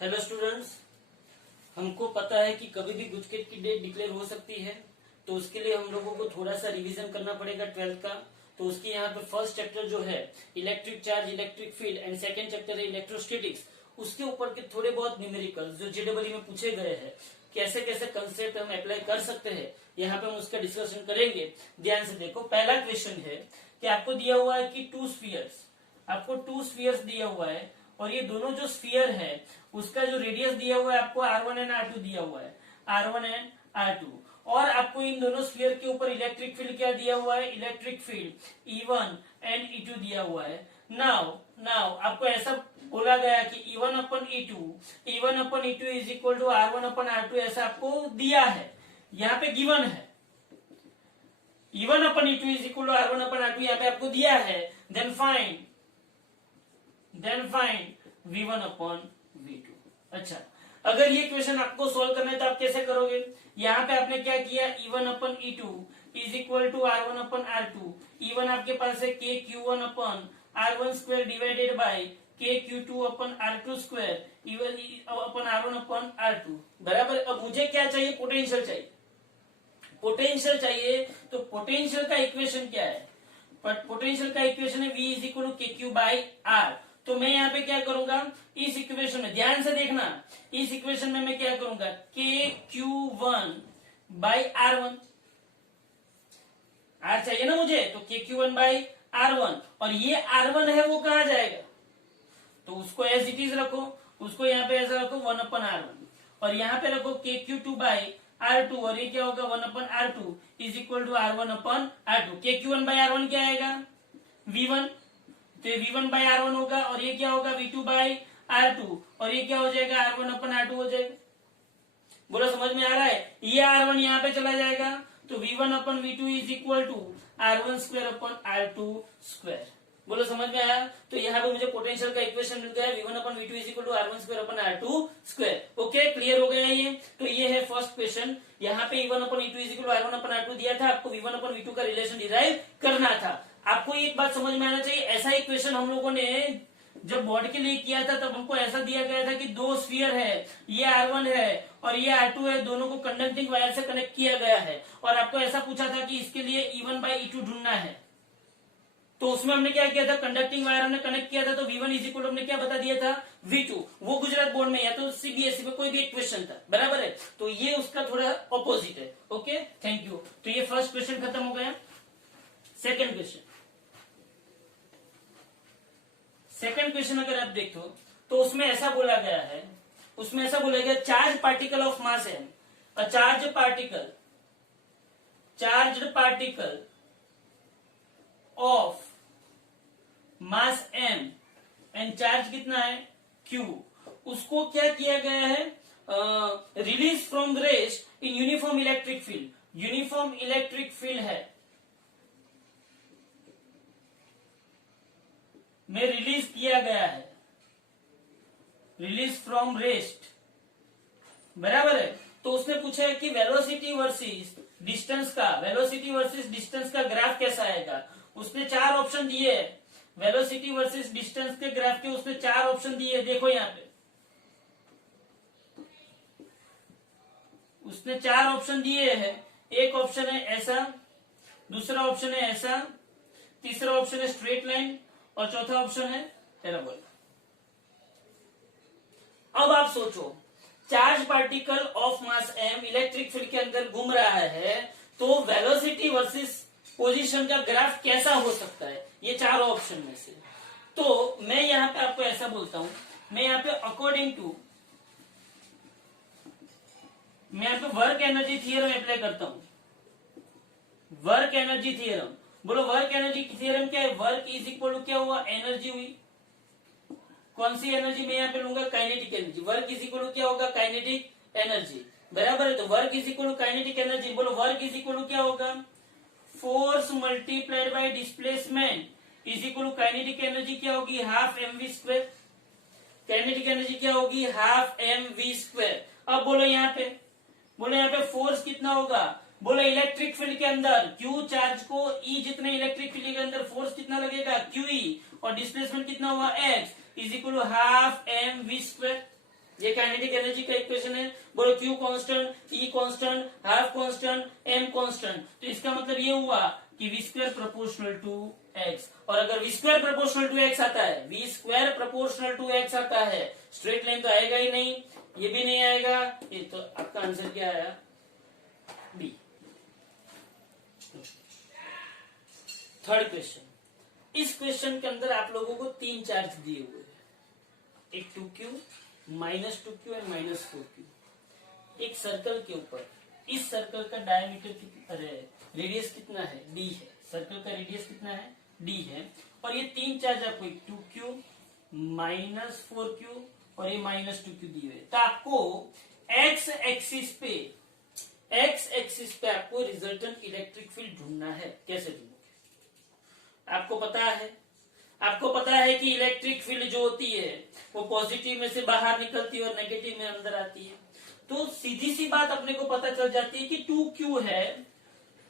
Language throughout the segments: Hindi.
Hello students. हमको पता है कि कभी भी गुजकेट की डेट डिक्लेयर हो सकती है, तो उसके लिए हम लोगों को थोड़ा सा रिवीजन करना पड़ेगा 12th का। तो उसकी यहाँ पे फर्स्ट चैप्टर जो है electric charge, electric field and second chapter है इलेक्ट्रोस्टैटिक्स। उसके ऊपर के थोड़े बहुत न्यूमेरिकल जो जेडब्ल्यू में पूछे गए हैं, कैसे कैसे कंसेप्ट हम अप्लाई कर सकते हैं, यहाँ पे हम उसका डिस्कशन करेंगे। ध्यान से देखो, पहला क्वेश्चन है कि आपको दिया हुआ है कि आपको टू स्फीयर्स दिया हुआ है, और ये दोनों जो स्फीयर है उसका जो रेडियस दिया हुआ है आपको R1 एंड R2 दिया हुआ है, R1 एंड R2। और आपको इन दोनों स्फीयर के ऊपर इलेक्ट्रिक फील्ड क्या दिया हुआ है, electric field E1 and E2 दिया हुआ है। नाउ आपको ऐसा बोला गया कि E1 upon E2 is equal to R1 upon R2, ऐसा आपको दिया है, यहाँ पे गिवन है। E1 upon E2 is equal to R1 upon R2 यहाँ पे आपको दिया है। Then find V1 upon V2। अच्छा, अगर ये क्वेश्चन आपको सोल्व करना है तो आप कैसे करोगे? यहाँ पे आपने क्या किया, E1 upon E2 is equal to R1 upon R2। E1 आपके पास है KQ1 upon R1 square divided by KQ2 upon R2 square upon R1 upon R2 बराबर। अब मुझे क्या चाहिए, पोटेंशियल चाहिए। तो पोटेंशियल का इक्वेशन क्या है? पोटेंशियल का इक्वेशन है V is equal to KQ by R। तो मैं यहाँ पे क्या करूंगा, इस इक्वेशन में ध्यान से देखना, इस इक्वेशन में मैं क्या करूंगा, KQ1 बाई R1। R चाहिए ना मुझे, तो KQ1 बाई R1, और ये R1 है वो कहा जाएगा, तो उसको एज इट इज रखो, उसको यहाँ पे ऐसा रखो 1 अपन R1, और यहाँ पे रखो KQ2 बाई R2, और ये क्या होगा 1 upon R2 is equal to R1 upon R2। KQ1 by R1 क्या आएगा, V1, तो V1 बाई R1 होगा, और ये क्या होगा V2 बाई R2, और ये क्या हो जाएगा R1 अपन R2 हो जाएगा। बोला समझ में आ रहा है? ये R1 यहाँ पे चला जाएगा, तो V1 upon V2 is equal to R1 square upon R2 square. बोलो समझ में आया? तो यहाँ पे मुझे पोटेंशियल का इक्वेशन मिल गया, V1 upon V2 is equal to R1 square upon R2 square. Okay, clear हो गया ये? तो ये है फर्स्ट क्वेश्चन। यहाँ पे E1 upon E2 is equal to R1 upon R2 दिया था, आपको V1 अपन V2 का रिलेशन डिराइव करना था। आपको एक बात समझ में आना चाहिए, ऐसा ही क्वेश्चन हम लोगों ने जब बोर्ड के लिए किया था तब हमको ऐसा दिया गया था कि दो स्फीयर है, ये R1 है और ये R2 है, दोनों को कंडक्टिंग वायर से कनेक्ट किया गया है, और आपको ऐसा पूछा था कि इसके लिए E1 बाई E2 ढूंढना है। तो उसमें हमने क्या किया था, कंडक्टिंग वायर हमने कनेक्ट किया था, तो V1 इज इक्वल हमने क्या बता दिया था, V2। वो गुजरात बोर्ड में या तो CBSE में कोई भी एक क्वेश्चन था, बराबर है। तो ये उसका थोड़ा ऑपोजिट है। Okay, thank you. तो ये फर्स्ट क्वेश्चन खत्म हो गया। सेकंड क्वेश्चन अगर आप देखो तो उसमें ऐसा बोला गया है, charge particle of mass m, a charge particle of mass m and charge कितना है q, उसको क्या किया गया है, release from rest in uniform electric field है में रिलीज किया गया है, रिलीज फ्रॉम रेस्ट, बराबर है। तो उसने पूछा है कि वेलोसिटी वर्सेस डिस्टेंस का ग्राफ कैसा आएगा। उसने 4 ऑप्शन दिए है, वेलोसिटी वर्सेस डिस्टेंस के ग्राफ के उसने 4 ऑप्शन दिए। देखो यहाँ पे उसने 4 ऑप्शन दिए हैं। एक ऑप्शन है ऐसा, दूसरा ऑप्शन है ऐसा, तीसरा ऑप्शन है स्ट्रेट लाइन, और चौथा ऑप्शन है पैराबोला। अब आप सोचो, charge particle of mass m electric field के अंदर घूम रहा है, तो वेलोसिटी वर्सेस पोजीशन का ग्राफ कैसा हो सकता है, ये 4 ऑप्शन में से। तो मैं यहाँ पे आपको ऐसा बोलता हूं, मैं यहाँ पे वर्क एनर्जी थियरम अप्लाई करता हूं। वर्क एनर्जी थियरम, बोलो वर्क एनर्जी थ्योरम क्या है, वर्क इज इक्वल टू क्या हुआ, एनर्जी हुई। कौन सी एनर्जी मैं यहाँ पे लूंगा, kinetic energy. Work is equal to क्या होगा, काइनेटिक एनर्जी, बराबर है। तो work is equal to kinetic energy, बोलो वर्क इज इक्वल टू क्या होगा, force multiplied by displacement is equal to kinetic energy क्या होगी, half mv square. Kinetic energy क्या होगी, हाफ mv स्क्वायर। अब बोलो यहाँ पे फोर्स कितना होगा, बोलो इलेक्ट्रिक फील्ड के अंदर Q चार्ज को E जितने इलेक्ट्रिक फील्ड के अंदर फोर्स कितना लगेगा QE, और डिस्प्लेसमेंट कितना हुआ x is equal to half mv square. ये काइनेटिक एनर्जी का इक्वेशन है। बोलो Q constant, E constant, half constant, M constant, तो इसका मतलब ये हुआ कि v square proportional to x, और अगर v square proportional to x आता है, v square proportional to x आता है, स्ट्रेट लाइन तो आएगा ही नहीं, ये भी नहीं आएगा, ये तो आपका आंसर क्या आया? बी। थर्ड क्वेश्चन, इस क्वेश्चन के अंदर आप लोगों को 3 चार्ज दिए हुए हैं, एक 2q, -2q एंड -4q। एक सर्कल के ऊपर, इस सर्कल का डायमीटर रेडियस कितना है? d है। सर्कल का रेडियस कितना है? d है। और ये 3 चार्ज आपको, एक 2q, -4q और ये -2q दिए हुए। तो आपको x एक्सिस पे आपको रिजल्टेंट इलेक्ट्रिक फील्ड ढूंढना है। कैसे ढूंढोगे? आपको पता है कि इलेक्ट्रिक फील्ड जो होती है वो पॉजिटिव में से बाहर निकलती है और नेगेटिव में अंदर आती है। तो सीधी सी बात अपने को पता चल जाती है कि 2q है,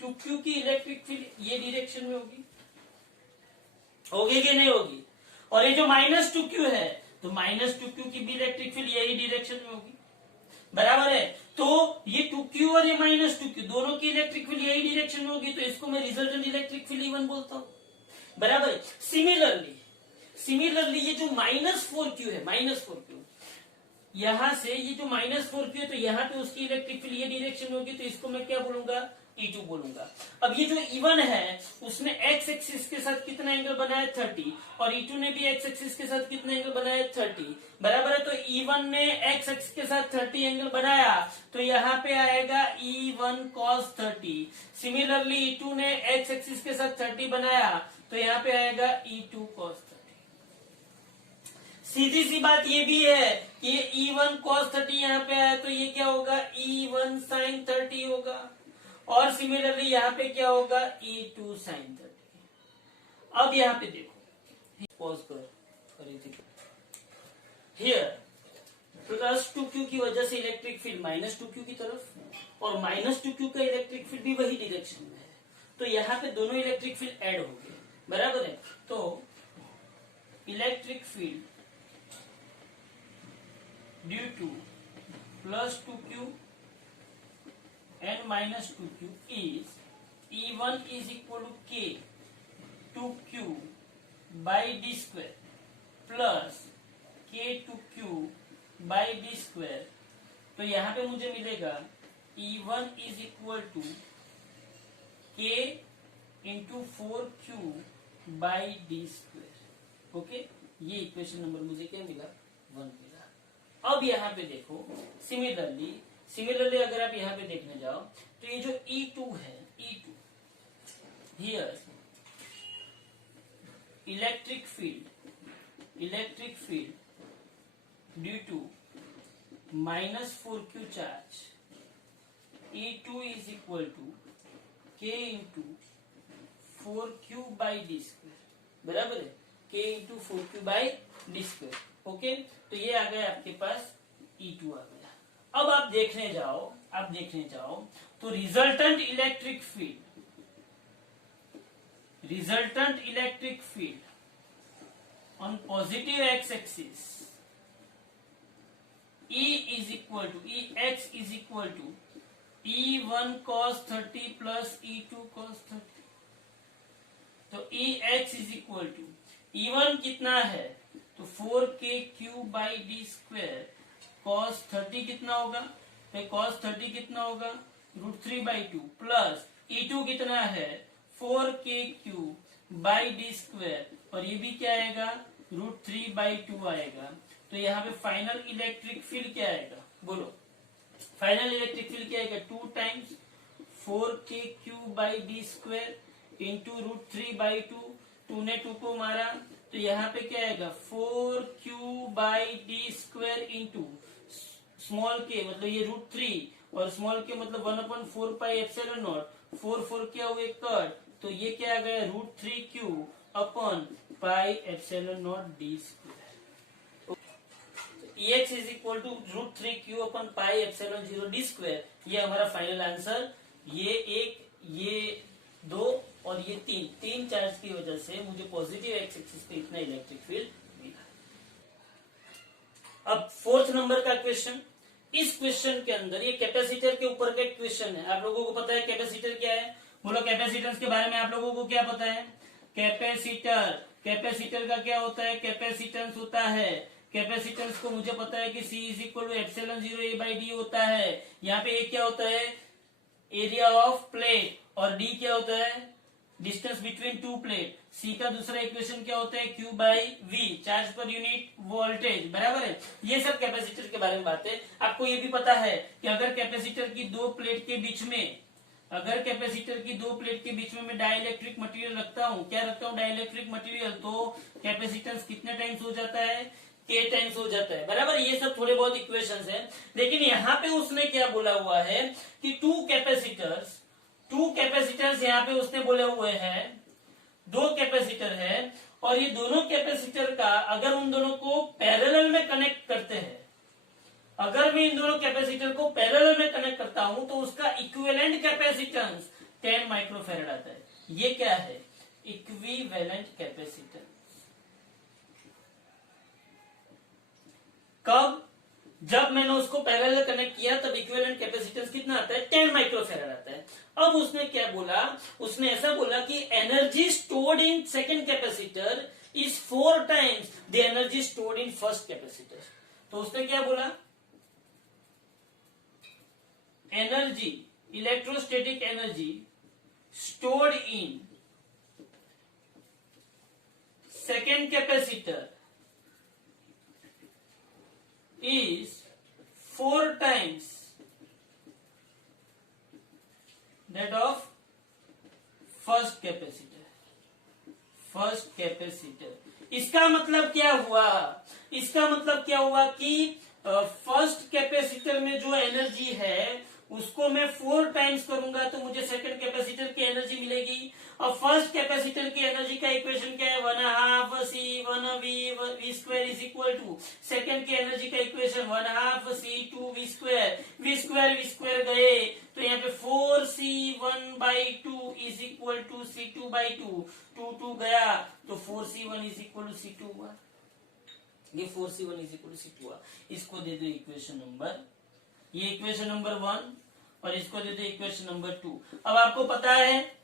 2q की इलेक्ट्रिक फील्ड ये डायरेक्शन में होगी कि नहीं होगी? और ये जो -2q है, तो -2q की भी इलेक्ट्रिक फील्ड यही डायरेक्शन में होगी, बराबर है। तो ये 2q और ये -2q दोनों की इलेक्ट्रिक फील्ड यही डायरेक्शन में होगी, तो इसको मैं रिजल्टेंट इलेक्ट्रिक फील्ड E1 बोलता हूं, बराबर है। सिमिलरली ये जो -4q है, -4q, यहां से ये जो -4q है, तो यहाँ पे उसकी इलेक्ट्रिक फील्ड ये डायरेक्शन होगी, तो इसको मैं क्या बोलूंगा? E2 बोलूंगा। अब ये जो E1 है उसने x एक्सिस के साथ कितना एंगल बनाया? 30, और E2 ने भी x एक्सिस के साथ कितना एंगल बनाया? 30, बराबर है। तो E1 ने x एक्सिस के साथ 30 एंगल बनाया, तो यहाँ पे आएगा E1 cos 30। सिमिलरली E2 ने x एक्सिस के साथ 30 बनाया, तो यहाँ पे आएगा E2 cos 30। सीधी सी बात ये भी है कि ये E1 cos 30 यहाँ पे आया, तो ये क्या होगा? E1 sin 30 होगा, और सिमिलरली यहाँ पे क्या होगा? E2 sin 30। अब यहाँ पे देखो, पॉज करो, हियर +2q की वजह से इलेक्ट्रिक फील्ड -2q की तरफ, और -2q का इलेक्ट्रिक फील्ड भी वही डायरेक्शन में है, तो यहाँ पे दोनों इलेक्ट्रिक फील्ड ऐड हो गए, बराबर है। तो electric field due to +2q and -2q is E1 is equal to K 2q by d square plus K2q by d square। तो यहाँ पे मुझे मिलेगा E1 is equal to K into 4q by d square। Okay, ये इक्वेशन नंबर मुझे क्या मिला? 1 मिला। अब यहाँ पे देखो, सिमिलरली अगर आप यहाँ पे देखने जाओ, तो ये जो E2 है, E2 here electric field due to -4q charge, E2 is equal to K into 4q by D square, बराबर है। K into 4q by D square. Okay, तो ये आ गया आपके पास E2 आ गया। अब आप देखने जाओ तो resultant electric field on positive X axis Ex is equal to E1 cos 30 plus E2 cos 30। तो Ex is equal to E1 कितना है? तो 4kq by D square, cos 30 कितना होगा? तो cos 30 कितना होगा? √3/2 प्लस E2 कितना है? 4kq बाई डी स्क्वेयर, और ये भी क्या आएगा? √3/2 आएगा। तो यहाँ पे फाइनल इलेक्ट्रिक फील्ड क्या आएगा? बोलो, फाइनल इलेक्ट्रिक फील्ड क्या आएगा? 2 times 4kq by D square into √3/2। 2 ने 2 को मारा, तो यहाँ पे क्या आएगा? 4q by D square into small के मतलब ये √3 और स्मॉल के मतलब 1/4πε0। 4 क्या हुए? कट, तो ये क्या आ गया? √3q upon πε0 D square. Ex is equal to √3q upon πε0 D square, ये हमारा फाइनल आंसर। ये 1, ये 2 और ये 3 चार्ज की वजह से मुझे पॉजिटिव एक्स एक्सिस पे इतना इलेक्ट्रिक फील्ड मिला। अब 4th नंबर का क्वेश्चन, इस क्वेश्चन के अंदर ये कैपेसिटर के ऊपर का एक क्वेश्चन है। आप लोगों को पता है कैपेसिटर क्या है? बोलो कैपेसिटेंस के बारे में आप लोगों को क्या पता है? कैपेसिटर, कैपेसिटर का क्या होता है? कैपेसिटेंस होता है। कैपेसिटेंस को मुझे पता है कि C is equal to epsilon 0 A/D होता है। यहाँ पे A क्या होता है? एरिया ऑफ प्लेट, और D क्या होता है? Distance between two plate. C का दूसरा इक्वेशन क्या होता है? Q/V, charge per unit voltage, बराबर है। ये सब कैपेसिटर के बारे में बात है। आपको ये भी पता है कि अगर कैपेसिटर की दो प्लेट के बीच में, अगर कैपेसिटर की दो प्लेट के बीच में मैं डाइलेक्ट्रिक मटेरियल रखता हूँ, क्या रखता हूँ? डाइलेक्ट्रिक मटेरियल, तो कैपेसिटेंस कितने टाइम्स हो जाता है? K टाइम्स हो जाता है, बराबर। ये सब थोड़े बहुत इक्वेशंस हैं, लेकिन यहाँ पे उसने क्या बोला हुआ है कि टू कैपेसिटर्स यहाँ पे उसने बोले हुए हैं, दो कैपेसिटर है, और ये दोनों कैपेसिटर का अगर उन दोनों को पैरेलल में कनेक्ट करते हैं, अगर मैं इन दोनों कैपेसिटर को पैरेलल में कनेक्ट करता हूं तो उसका इक्विवेलेंट कैपेसिटेंस 10 माइक्रोफेरेड आता है। ये क्या है? Equivalent capacitance. कब? जब मैंने उसको पैरेलल कनेक्ट किया तब इक्विवेलेंट कैपेसिटेंस कितना आता है? 10 माइक्रोफेरेड आता है। अब उसने क्या बोला? उसने ऐसा बोला कि energy stored in second capacitor is 4 times the energy stored in first capacitor. तो उसने क्या बोला? Energy, electrostatic energy stored in second capacitor is 4 times that of first capacitor। इसका मतलब क्या हुआ? इसका मतलब क्या हुआ कि फर्स्ट कैपेसिटर में जो एनर्जी है उसको मैं 4 टाइम्स करूंगा तो मुझे सेकंड कैपेसिटर की एनर्जी मिलेगी। और फर्स्ट कैपेसिटर की एनर्जी का इक्वेशन क्या है? 1/2 C1V is equal to, second की एनर्जी का इक्वेशन 1/2 C2V2 गए तो यहाँ पे 4C1/2 is equal to C2/2, 2 गया तो 4C1 is equal to C2 हुआ। ये 4C1 is equal to C2 हुआ। इसको दे दो इक्वेशन नंबर, ये इक्वेशन नंबर 1, और इसको दे दो इक्वेशन नंबर 2। अब आपको पता है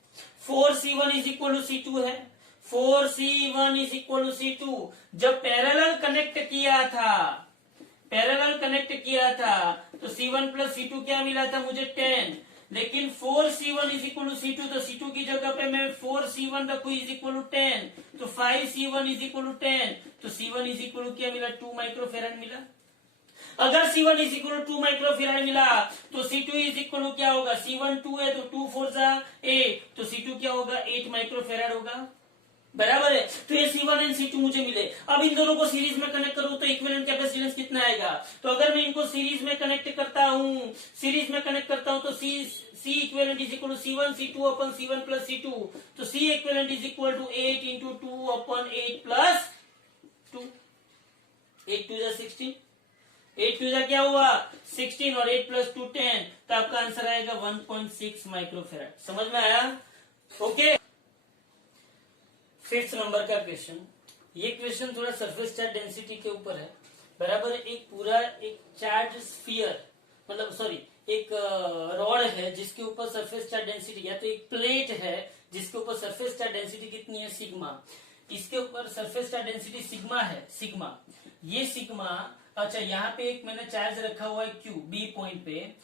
4C1 is equal to C2 है। 4C1 is equal to C2 जब पैरेलल कनेक्ट किया था तो C1 प्लस C2 क्या मिला था मुझे? 10। लेकिन 4C1 is equal to C2 तो C2 की जगह पे मैं 4C1 रखू इज इक्वल टू 10, तो 5C1 इज इक्वल टू 10, तो C1 इज इक्वल टू क्या मिला? 2 माइक्रोफेराड मिला। अगर C1 is equal to 2 microfarad मिला तो C2 इज इक्वल टू क्या होगा? C1 2 है तो 2 4 8, तो C2 क्या होगा? 8 माइक्रोफेराड होगा, बराबर है। तो ये C1 एंड C2 मुझे मिले। अब इन दोनों को सीरीज में कनेक्ट करूं तो इक्विवेलेंट कैपेसिटेंस कितना आएगा? तो अगर मैं इनको सीरीज में कनेक्ट करता हूं तो C equivalent is equal to C1 C2 upon C1 plus C2, तो C equivalent is equal to 8 into 2 upon 8 plus 2, 8 2 16, 8 2 क्या हुआ? 16, और 8 प्लस 2 10, तो आपका आंसर आएगा 1.6 माइक्रोफेराड। समझ में आया? ओके। 5th नंबर का क्वेश्चन, ये क्वेश्चन थोड़ा सरफेस चार्ज डेंसिटी के ऊपर है, बराबर। एक पूरा एक चार्ज स्फीयर, मतलब सॉरी एक रॉड है जिसके ऊपर सरफेस चार्ज डेंसिटी, या तो एक प्लेट है जिसके ऊपर सरफेस चार्ज डेंसिटी कितनी है? सिग्मा। इसके ऊपर सरफेस चार्ज डेंसिटी सिग्मा है, सिग्मा। ये सिग्मा, अच्छा यहाँ पे एक मैंने चार्ज रखा हुआ है Q, बी पॉइंट पे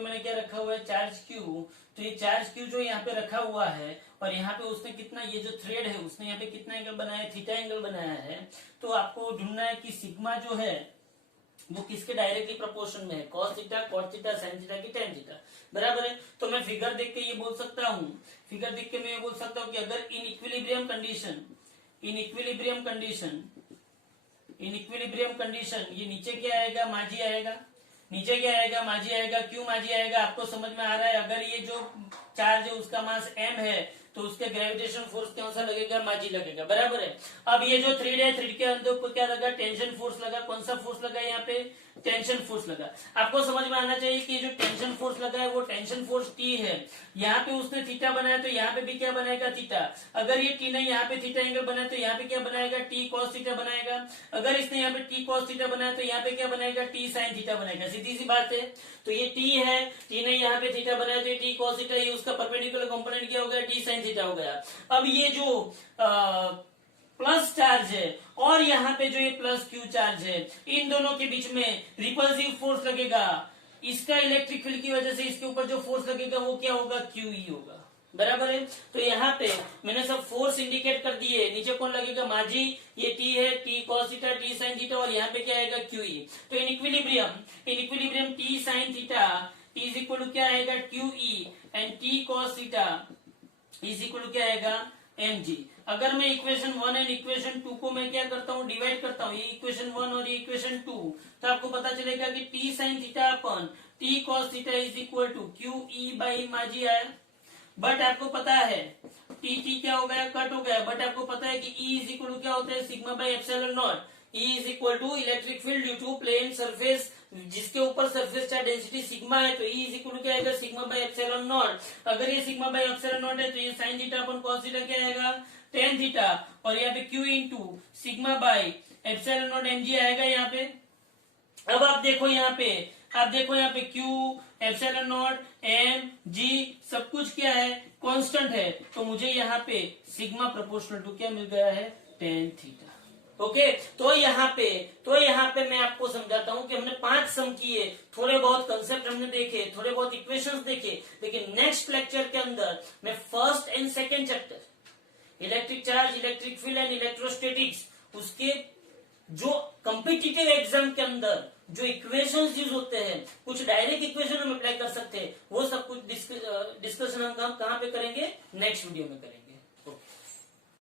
मैंने क्या रखा हुआ है? Charge Q। तो ये चार्ज Q जो यहाँ पे रखा हुआ है, और यहाँ पे उसने कितना, ये जो थ्रेड है उसने यहाँ पे कितना एंगल बनाया है? थीटा एंगल बनाया है। तो आपको ढूंढना है कि सिग्मा जो है वो किसके डायरेक्टली प्रोपोर्शन में है? Cos theta, cot theta, sine theta की टेन थीटा, बराबर है। तो मैं फिगर देख के ये बोल सकता हूँ, कि अगर इन इक्विलिब्रियम कंडीशन ये नीचे क्या आएगा? माजी आएगा। क्यों माजी आएगा? आपको समझ में आ रहा है? अगर ये जो चार्ज है उसका मास m है तो उसके ग्रेविटेशन फोर्स कौन सा लगेगा, माजी लगेगा, बराबर है। अब ये जो थ्रेड है, थ्रेड के अंदर ऊपर क्या लगा, टेंशन फोर्स लगा। कौन सा फोर्स लगा यहाँ पे, टेंशन फोर्स लगा। आपको समझ में आना चाहिए कि जो टेंशन फोर्स लगा है वो टेंशन फोर्स टी है। यहाँ पे उसने थीटा बनाया तो यहाँ पे भी क्या बनाएगा, थीटा। अगर ये टी ने यहाँ पे थीटा एंगल बनाया तो यहाँ पे क्या बनाएगा, टी कॉस थीटा बनाएगा। अगर इसने यहाँ पे टी कॉस थीटा बनाया तो यहाँ पे क्या बनाएगा, टी साइन थीटा बनाएगा। सीधी सी बात है। तो ये टी है, टी ने यहाँ पे थीटा बनाया तो ये टी कॉस थीटा, ये उसका परपेंडिकुलर कंपोनेंट क्या हो गया, टी साइन थीटा हो गया। अब ये जो प्लस चार्ज है और यहाँ पे जो ये प्लस क्यू चार्ज है, इन दोनों के बीच में रिपल्सिव फोर्स लगेगा। इसका इलेक्ट्रिक फील्ड की वजह से इसके ऊपर जो फोर्स लगेगा वो क्या होगा, क्यू ई होगा, बराबर है। तो यहाँ पे मैंने सब फोर्स इंडिकेट कर दिए। नीचे कौन लगेगा, माजी, ये टी है, T cos theta, T sine theta, और यहाँ पे क्या आएगा, क्यू ई। तो in equilibrium T sine theta is equal to क्या आएगा, Q E, and T cos theta is equal to क्या आएगा, एम जी। अगर मैं इक्वेशन 1 एंड इक्वेशन 2 को मैं क्या करता हूँ, डिवाइड करता हूँ, ये इक्वेशन 1 और ये इक्वेशन 2, तो आपको पता चलेगा कि T sine theta upon T cos theta is equal to Q E by MG आया। बट आपको पता है टी टी क्या हो गया, कट हो गया। बट आपको पता है कि ई इज इक्वल टू क्या होता है, sigma by epsilon nought. E is equal to electric field due to plane surface, जिसके ऊपर सरफेस चार्ज डेंसिटी सिग्मा है, तो E इज इक्वल टू क्या आएगा, सिग्मा बाई एप्सिलॉन नॉट। अगर ये सिग्मा बाई एप्सिलॉन नॉट है तो ये sine theta upon cos theta क्या आएगा, टेन थीटा, और यहाँ पे Q into sigma by epsilon nought M G आएगा यहाँ पे। अब आप देखो यहाँ पे Q epsilon nought M G सब कुछ क्या है, कांस्टेंट है। तो मुझे यहाँ पे सिग्मा प्रोपोर्शनल टू क्या मिल गया है, टेन थीटा। ओके, तो यहाँ पे मैं आपको समझाता हूँ कि हमने 5 सम किए, थोड़े बहुत कंसेप्ट हमने देखे, थोड़े बहुत इक्वेशंस देखे, लेकिन नेक्स्ट लेक्चर के अंदर मैं first and second chapter electric charge, electric field and electrostatics, उसके जो कॉम्पिटिटिव एग्जाम के अंदर जो इक्वेशंस यूज होते हैं, कुछ डायरेक्ट इक्वेशन हम अप्लाई कर सकते हैं, वो सब कुछ डिस्कशन हम कहाँ पे करेंगे, नेक्स्ट वीडियो में करेंगे।